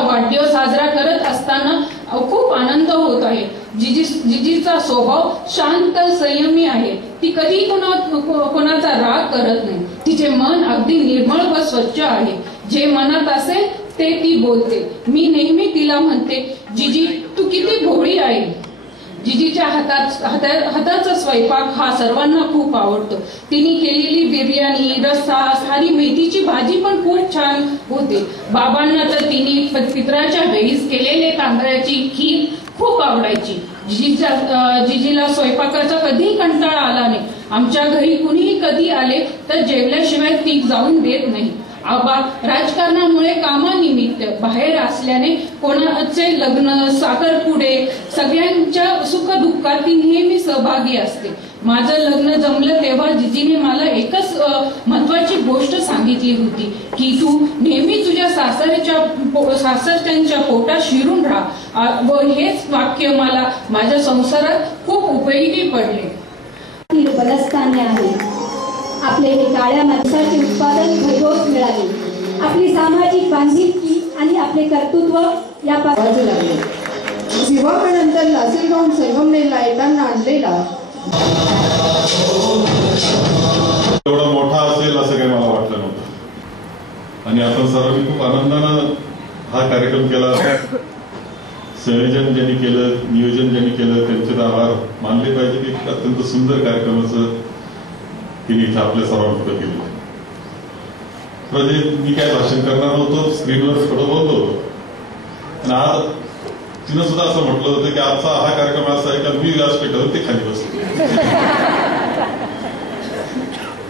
वाढदिवस साजरा करत असताना खूप आनंद होत आहे। जिजीचा स्वभाव शांत संयमी आहे। ती कधी कोणाचा राग करत नाही। तिचे मन अगदी निर्मळ व स्वच्छ आहे। जे मनात असेल ते ती बोलते। मी नेहमी तिला म्हणते, जिजी तू किती भोळी आहे। जिजीच्या हाताचा स्वयंपाक हा सर्वांना खूप आवडतो। तिने केलेली बिर्याणी, रस्सा, सारी मेथीची भाजी पण खूप छान होते। बाबांना तर तिने पितराच्या वेळीस केलेले तांदळाची खीर खूप आवडायची। जिजीला स्वयंपाकाचा कधी कंटाळा आला नाही। आमच्या घरी कुणीही कधी आले तर जेवल्याशिवाय ती जाऊन देत नाही। आबा राजकारणामुळे कामानिमित्त बाहेर असल्याने कोणाचे लग्न, साखरपुडे, सगळ्यांच्या सुख दुःखात ती नेहमी सहभागी असते। माझं लग्न जमलं तेव्हा जिजीने मला एकच महत्वाची गोष्ट सांगितली होती की तू नेहमी तुझ्या सासरच्यांच्या पोटात शिरून राहा व हेच वाक्य मला माझ्या संसारात खूप उपयोगी पडले। बलस्थाने आहे। आपले हे काळ्या माणसाचे उत्पादन घरपोच मिळाले। आपली सामाजिक बांधिलकी आणि आपले कर्तृत्व या पासून लागले। विवाहानंतर लासलगाव संगमनेरला येताना आणलेला एवढा मोठा असेल असं काही मला वाटलं नव्हतं आणि आपण सर्वांनी खूप आनंदानं हा कार्यक्रम केला। संयोजन ज्यांनी केलं, नियोजन ज्यांनी केलं त्यांचे आभार मानले पाहिजे की अत्यंत सुंदर कार्यक्रमाचं तिने इथं आपल्या सर्वांपुढे केलं। म्हणजे मी काय भाषण करणार नव्हतो, स्क्रीनवर थोडं बोलतो आणि आज तिनं सुद्धा असं म्हटलं होतं की आजचा हा कार्यक्रम असा आहे का मी व्यासपीठावर ते खाली बसतो।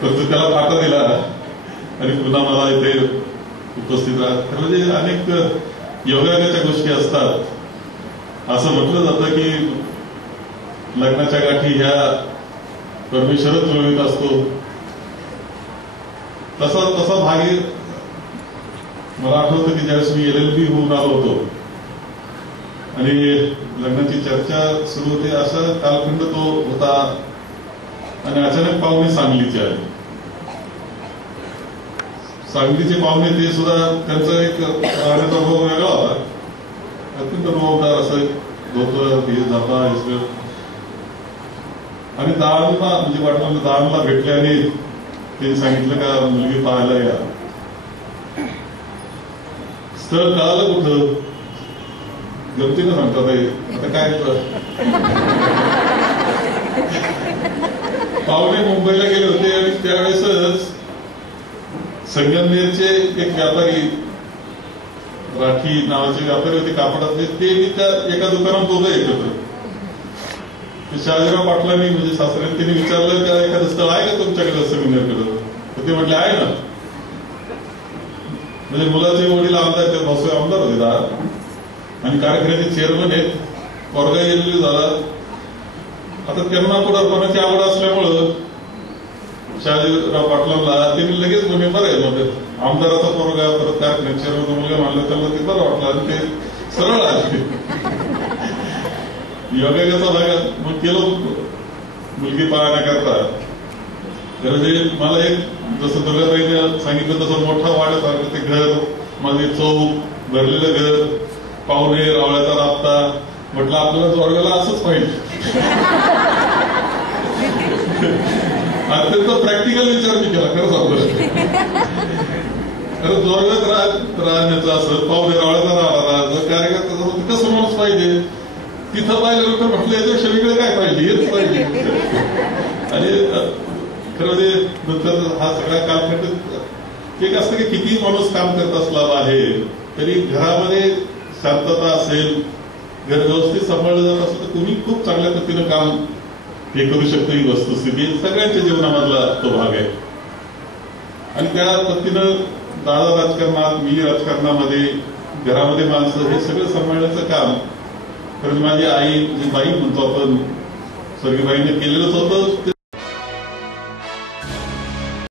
तर त्याला फाटा दिला आणि पुन्हा मला इथे उपस्थित राहा। म्हणजे अनेक योगायोगाच्या गोष्टी असतात। असं म्हटलं जातं की लग्नाच्या गाठी ह्या परमेश्वरच मिळवित असतो। तसा भागी मला आठवतं की ज्यावेळेस मी LLB होऊन आलो होतो आणि लग्नाची चर्चा सुरू होती, असा कालखंड तो होता आणि अचानक पाहुणे सांगलीचे आले। सांगलीचे पाहुणे ते सुद्धा त्यांचा एक राहण्याचा भाव वेगळा होता, अत्यंत रुबाबदार असं धोतर झापा हे सगळं। आणि दानला म्हणजे वाटलं दानला भेटले आणि त्यांनी सांगितलं का मुलगी पाहायला या। स्थळ कळालं कुठं गमतीनं सांगतात आता काय पाहुणे मुंबईला गेले होते आणि त्यावेळेसच संगमनेरचे एक व्यापारी, राठी नावाचे व्यापारी होते कापडातले, ते मी त्या एका दुकानात दोघं एकत्र। शहाजीराव पाटलांनी म्हणजे सासऱ्याने त्यांनी विचारलं का एखादं स्थळ आहे का तुमच्याकडे संगमनेरकडं, तर ते म्हटले आहे ना। म्हणजे मुलाचे वडील आमदार, ते भाऊसाहेब आमदार होते दार आणि कारखान्याचे चेअरमन आहेत, पोरगा LLB झाला। आता त्यांना पुढारपणाची आवड असल्यामुळं शहाजीराव पाटलांना त्यांनी लगेच म्हणे बरं आहे म्हणजे आमदाराचा पोरगा परत कारखान्यात चेअरमनचा मुलगा मानलं, त्यांना ते बरं वाटलं आणि ते सरळ आले। योगायोगाचा भाग मग केलं मुलगी पाहण्याकरता। तर मला एक जसं दुर्गाबाईने सांगितलं तसं मोठा वाड्यासारखं ते घर, माझे चौक भरलेलं घर, पाहुणे, रावळ्याचा राबता। म्हटलं आपल्याला जोडव्याला असंच पाहिजे। अत्यंत प्रॅक्टिकल विचार मी केला खरं सांगतो. खरं जोरवेत राहण्याचं असं पावणे रावळ्याचा राहणारा कार्यकर्ता कसं माणूस पाहिजे तिथं पाहिल्यानंतर म्हटलं याच्यापेक्षा वेगळं काय पाहिजे हेच पाहिजे. आणि खरं म्हणजे नंतर हा सगळा कालखंड एक असतं की किती माणूस काम करत असला बाहेर तरी घरामध्ये शांतता असेल, घर व्यवस्थित सांभाळलं जात असेल तर तुम्ही खूप चांगल्या पद्धतीनं काम हे करू शकतो. ही वस्तुस्थिती सगळ्यांच्या जीवनामधला तो भाग आहे. आणि त्या पद्धतीनं दादा राजकारणात, मी राजकारणामध्ये, घरामध्ये माणसं हे सगळं सांभाळण्याचं काम खरं माझी आई जी बाई म्हणतो आपण स्वर्गीय बाईने केलेलंच होतं.